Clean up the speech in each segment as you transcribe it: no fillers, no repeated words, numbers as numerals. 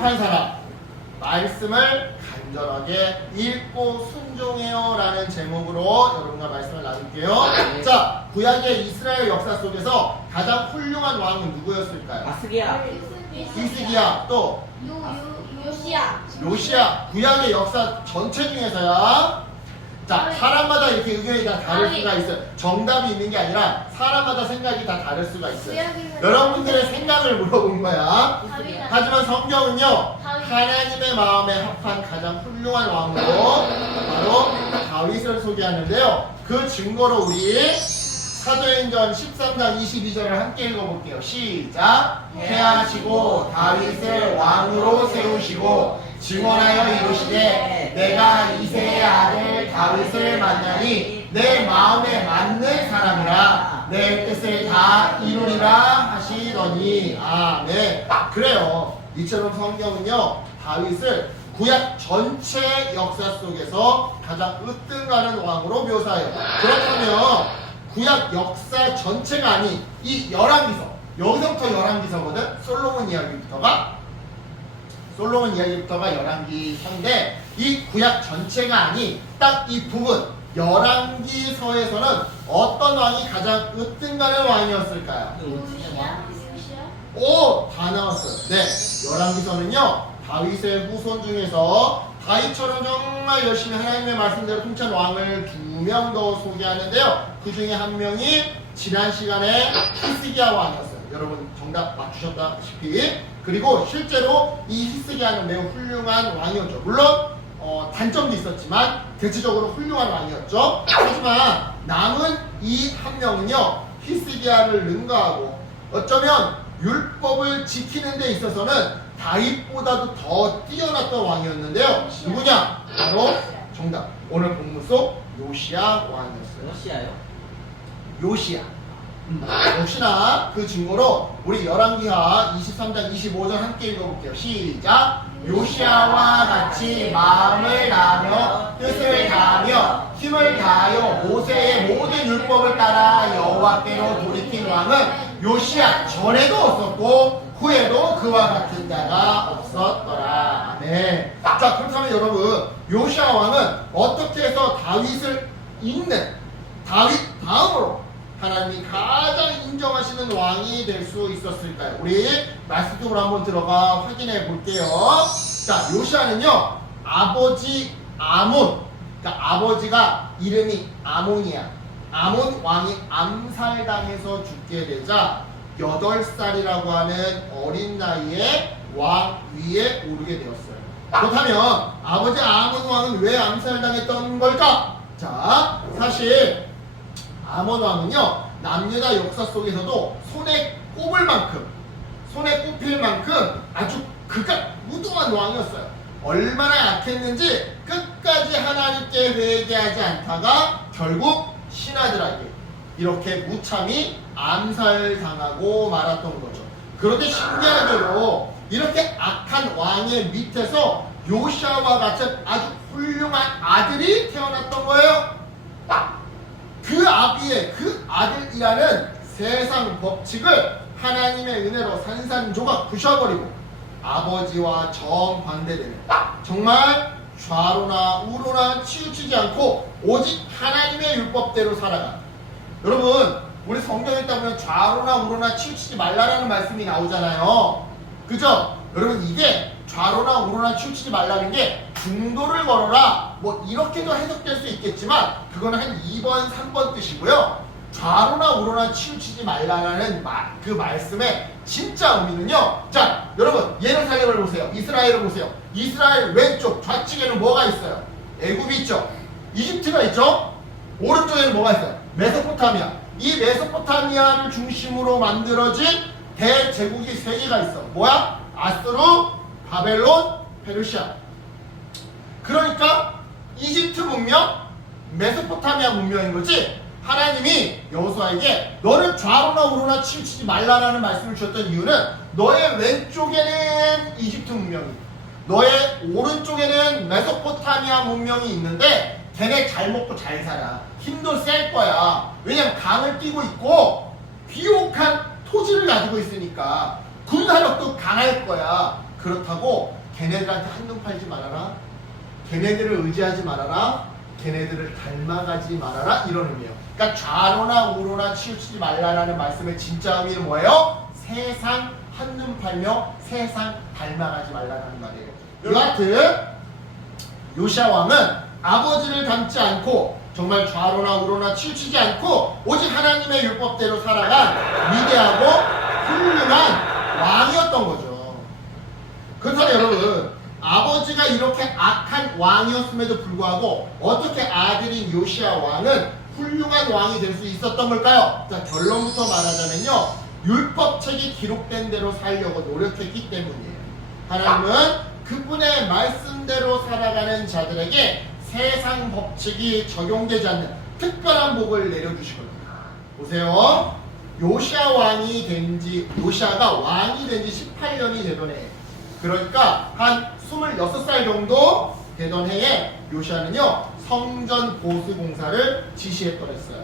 합한 사람. 말씀을 간절하게 읽고 순종해요 라는 제목으로 여러분과 말씀을 나눌게요. 자, 구약의 이스라엘 역사 속에서 가장 훌륭한 왕은 누구였을까요? 아스기야. 히스기야. 또 요시야. 요시야. 구약의 역사 전체 중에서야. 자, 사람마다 이렇게 의견이 다 다를 수가 있어요. 정답이 있는 게 아니라 사람마다 생각이 다 다를 수가 있어요. 여러분들의 생각을 물어본 거야. 하지만 성경은요, 하나님의 마음에 합한 가장 훌륭한 왕으로 바로 다윗을 소개하는데요. 그 증거로 우리 사도행전 13장 22절을 함께 읽어볼게요. 시작. 해하시고 다윗을 왕으로 세우시고 증언하여 이루시되 내가 이새의 아들 다윗을 만나니 내 마음에 맞는 사람이라 내 뜻을 다 이루리라 하시더니 아멘. 그래요. 이처럼 성경은요, 다윗을 구약 전체 역사 속에서 가장 으뜸가는 왕으로 묘사해요. 그렇다면 구약 역사 전체가 아닌 이 열왕기서, 여기서부터 열왕기서거든. 솔로몬 이야기부터가 열왕기서인데 이 구약 전체가 아닌 딱 이 부분 열왕기서에서는 어떤 왕이 가장 으뜸가는 왕이었을까요? 요시야. 오, 다 나왔어요. 네, 열왕기서는요, 다윗의 후손 중에서 다윗처럼 정말 열심히 하나님의 말씀대로 통치한 왕을 2명 더 소개하는데요. 그 중에 한 명이 지난 시간에 히스기야 왕이었어요. 여러분 정답 맞추셨다시피. 그리고 실제로 이 히스기야는 매우 훌륭한 왕이었죠. 물론 단점도 있었지만 대체적으로 훌륭한 왕이었죠. 하지만 남은 이 한 명은요, 히스기야를 능가하고 어쩌면 율법을 지키는 데 있어서는 다윗보다도 더 뛰어났던 왕이었는데요. 누구냐? 바로 정답. 오늘 본문 속 요시야 왕이었어요. 러시아요? 요시야. 역시나 그 증거로 우리 열왕기하 23장 25절 함께 읽어볼게요. 시작. 요시야와 같이 마음을 다하며 뜻을 다하며 힘을 다하여 모세의 모든 율법을 따라 여호와께로 돌이킨 왕은 요시야 전에도 없었고 후에도 그와 같은 자가 없었더라. 네. 자, 그렇다면 여러분, 요시야 왕은 어떻게 해서 다윗을 잇는, 다윗 다음으로 하나님이 가장 인정하시는 왕이 될 수 있었을까요? 우리 말씀 쪽으로 한번 들어가 확인해 볼게요. 자, 요시야는요, 아버지 아몬, 그러니까 아버지가 이름이 아몬이야. 아몬 왕이 암살당해서 죽게 되자 8살이라고 하는 어린 나이에 왕 위에 오르게 되었어요. 그렇다면 아버지 아몬 왕은 왜 암살당했던 걸까? 자, 사실 아몬 왕은요, 남유다 역사 속에서도 손에 꼽힐 만큼 아주 극악 무도한 왕이었어요. 얼마나 약했는지 끝까지 하나님께 회개하지 않다가 결국 신하들에게 이렇게 무참히 암살당하고 말았던 거죠. 그런데 신기하게도 이렇게 악한 왕의 밑에서 요시야와 같은 아주 훌륭한 아들이 태어났던 거예요. 그 아들이라는 세상 법칙을 하나님의 은혜로 산산조각 부셔버리고 아버지와 정반대되는, 정말 좌로나 우로나 치우치지 않고 오직 하나님의 율법대로 살아가. 여러분, 우리 성경 읽다 보면 좌로나 우로나 치우치지 말라라는 말씀이 나오잖아요. 그죠? 여러분, 이게 좌로나 우로나 치우치지 말라는 게 중도를 걸어라 뭐 이렇게도 해석될 수 있겠지만 그거는 한 2번 3번 뜻이고요. 좌로나 우로나 치우치지 말라는 그 말씀의 진짜 의미는요, 자, 여러분 예를 살펴볼 보세요. 이스라엘을 보세요. 이스라엘 왼쪽 좌측에는 뭐가 있어요? 애굽이 있죠. 이집트가 있죠. 오른쪽에는 뭐가 있어요? 메소포타미아. 이 메소포타미아를 중심으로 만들어진 대제국이 3개가 있어. 뭐야? 아수르, 바벨론, 페르시아. 그러니까 이집트 문명, 메소포타미아 문명인 거지. 하나님이 여호수아에게 너를 좌로나 우로나 치우치지 말라라는 말씀을 주셨던 이유는 너의 왼쪽에는 이집트 문명이, 너의 오른쪽에는 메소포타미아 문명이 있는데 걔네 잘 먹고 잘 살아. 힘도 셀 거야. 왜냐면 강을 끼고 있고 비옥한 토지를 가지고 있으니까 군사력도 강할 거야. 그렇다고 걔네들한테 한눈 팔지 말아라. 걔네들을 의지하지 말아라. 걔네들을 닮아가지 말아라. 이런 의미예요. 그러니까 좌로나 우로나 치우치지 말라라는 말씀의 진짜 의미는 뭐예요? 세상 한눈 팔며 세상 닮아가지 말라는 말이에요. 여하튼 요시야 왕은 아버지를 닮지 않고 정말 좌로나 우로나 치우치지 않고 오직 하나님의 율법대로 살아간 위대하고 훌륭한 왕이었던 거죠. 그렇다면 여러분, 아버지가 이렇게 악한 왕이었음에도 불구하고 어떻게 아들인 요시야 왕은 훌륭한 왕이 될 수 있었던 걸까요? 자, 결론부터 말하자면요, 율법책이 기록된 대로 살려고 노력했기 때문이에요. 하나님은 그분의 말씀대로 살아가는 자들에게 세상 법칙이 적용되지 않는 특별한 복을 내려주시거든요. 보세요. 요시야가 왕이 된 지 18년이 되던 해, 그러니까 한 26살 정도 되던 해에 요시야는요, 성전 보수 공사를 지시했더랬어요.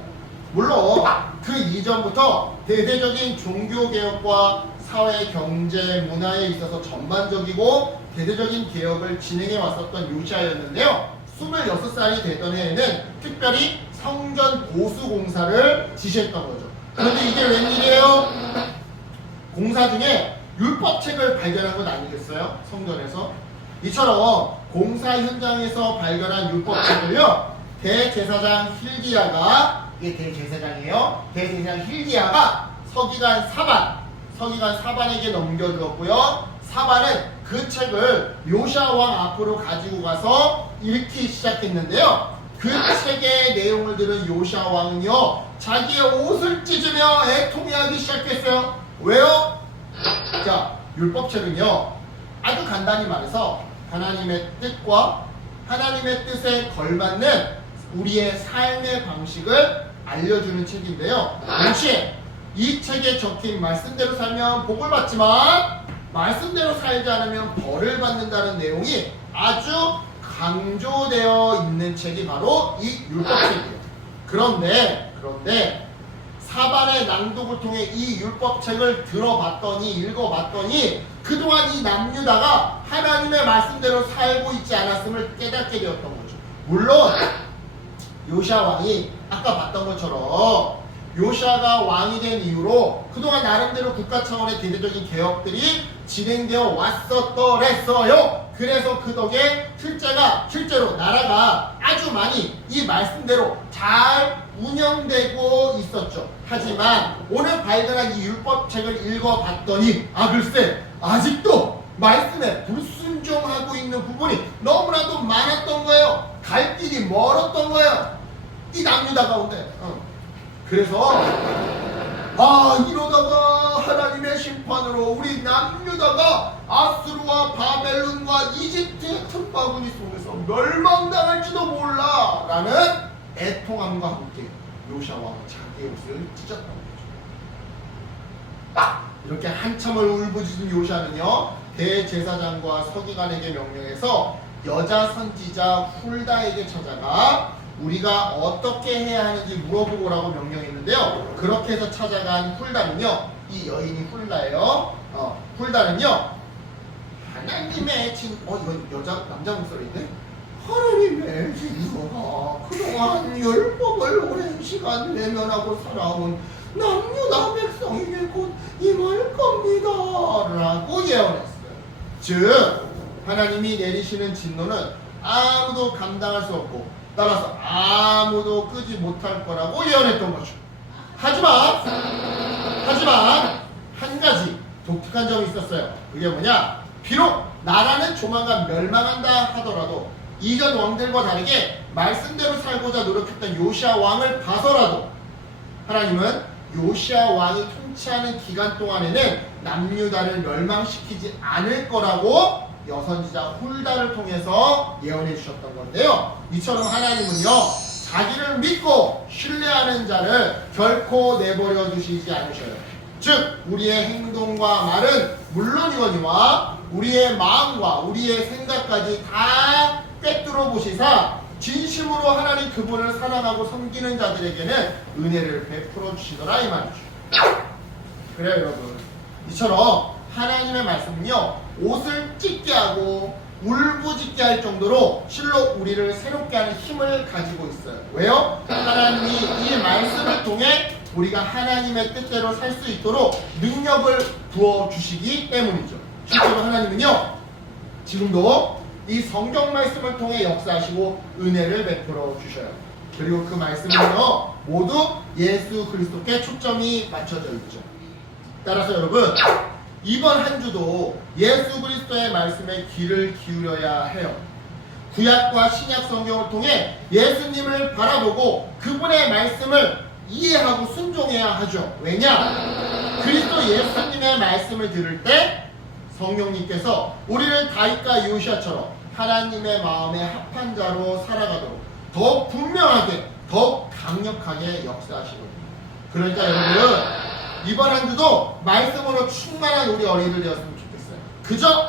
물론 그 이전부터 대대적인 종교 개혁과 사회, 경제, 문화에 있어서 전반적이고 대대적인 개혁을 진행해 왔었던 요시야였는데요. 26살이 되던 해에는 특별히 성전 보수 공사를 지시했던 거죠. 그런데 이게 웬일이에요? 공사 중에 율법책을 발견한 건 아니겠어요? 성전에서. 이처럼 공사 현장에서 발견한 율법책을요, 대제사장 힐기야가, 이게 대제사장이에요. 대제사장 힐기야가 서기관 사반에게 넘겨주었고요. 사반은 그 책을 요시야 왕 앞으로 가지고 가서 읽기 시작했는데요. 그 책의 내용을 들은 요시야 왕은요, 자기의 옷을 찢으며 애통해하기 시작했어요. 왜요? 자, 율법책은요, 아주 간단히 말해서 하나님의 뜻과 하나님의 뜻에 걸맞는 우리의 삶의 방식을 알려주는 책인데요. 동시에 이 책에 적힌 말씀대로 살면 복을 받지만 말씀대로 살지 않으면 벌을 받는다는 내용이 아주 강조되어 있는 책이 바로 이 율법책이에요. 그런데 사반의 낭독을 통해 이 율법책을 읽어봤더니 그동안 이 남유다가 하나님의 말씀대로 살고 있지 않았음을 깨닫게 되었던 거죠. 물론 요시야 왕이 아까 봤던 것처럼 요시야가 왕이 된 이후로 그동안 나름대로 국가 차원의 대대적인 개혁들이 진행되어 왔었더랬어요. 그래서 그 덕에 실제로 나라가 아주 많이 이 말씀대로 잘 운영되고 있었죠. 하지만 오늘 발견한 이 율법책을 읽어봤더니 글쎄 아직도 말씀에 불순종하고 있는 부분이 너무나도 많았던 거예요. 갈 길이 멀었던 거예요. 이 남유다 가운데. 그래서 이러다가 하나님의 심판으로 우리 남유다가 아수르와 바벨론과 이집트의 틈바구니 속에서 멸망당할지도 몰라 라는 애통함과 함께 요시야 왕은 자기의 옷을 찢었던 거죠. 이렇게 한참을 울부짖은 요시야는요, 대제사장과 서기관에게 명령해서 여자 선지자 훌다에게 찾아가 우리가 어떻게 해야 하는지 물어보고라고 명령했는데요. 그렇게 해서 찾아간 훌다는요, 이 여인이 훌다예요. 훌다는요, 하나님의 이건 남자 목소리인데, 하나님의 진노가 그동안 율법을 오랜 시간 외면하고 살아온 남유다 백성에게 곧 임할 겁니다 라고 예언했어요. 즉 하나님이 내리시는 진노는 아무도 감당할 수 없고 따라서 아무도 끄지 못할 거라고 예언했던 거죠. 하지만 한 가지 독특한 점이 있었어요. 그게 뭐냐? 비록 나라는 조만간 멸망한다 하더라도 이전 왕들과 다르게 말씀대로 살고자 노력했던 요시야 왕을 봐서라도 하나님은 요시야 왕이 통치하는 기간 동안에는 남유다를 멸망시키지 않을 거라고 여선지자 훌다를 통해서 예언해 주셨던 건데요. 이처럼 하나님은요, 자기를 믿고 신뢰하는 자를 결코 내버려 두시지 않으셔요. 즉 우리의 행동과 말은 물론이거니와 우리의 마음과 우리의 생각까지 다 꿰뚫어 보시사 진심으로 하나님 그분을 사랑하고 섬기는 자들에게는 은혜를 베풀어 주시더라 이 말이죠. 그래요 여러분, 이처럼 하나님의 말씀은요, 옷을 찢게 하고 울부짖게 할 정도로 실로 우리를 새롭게 하는 힘을 가지고 있어요. 왜요? 하나님이 이 말씀을 통해 우리가 하나님의 뜻대로 살 수 있도록 능력을 부어주시기 때문이죠. 실제로 하나님은요, 지금도 이 성경 말씀을 통해 역사하시고 은혜를 베풀어 주셔요. 그리고 그 말씀은요, 모두 예수 그리스도께 초점이 맞춰져 있죠. 따라서 여러분, 이번 한 주도 예수 그리스도의 말씀에 귀를 기울여야 해요. 구약과 신약 성경을 통해 예수님을 바라보고 그분의 말씀을 이해하고 순종해야 하죠. 왜냐? 그리스도 예수님의 말씀을 들을 때 성령님께서 우리를 다윗과 요시아처럼 하나님의 마음에 합한 자로 살아가도록 더욱 분명하게, 더욱 강력하게 역사하시거든요. 그러니까 여러분, 이번 한 주도 말씀으로 충만한 우리 어린이들이었으면 좋겠어요. 그저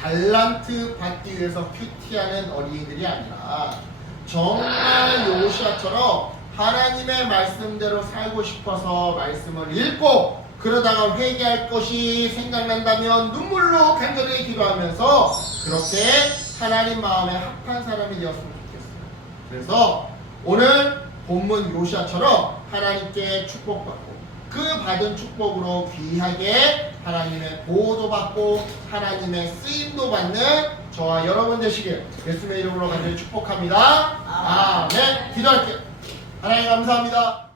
달란트 받기 위해서 큐티하는 어린이들이 아니라 정말 요시아처럼 하나님의 말씀대로 살고 싶어서 말씀을 읽고 그러다가 회개할 것이 생각난다면 눈물로 간절히 기도하면서 그렇게 하나님 마음에 합한 사람이 되었으면 좋겠어요. 그래서 오늘 본문 요시아처럼 하나님께 축복받고 그 받은 축복으로 귀하게 하나님의 보호도 받고 하나님의 쓰임도 받는 저와 여러분 되시길 예수님의 이름으로 간절히 축복합니다. 아멘. 기도할게요. 하나님 감사합니다.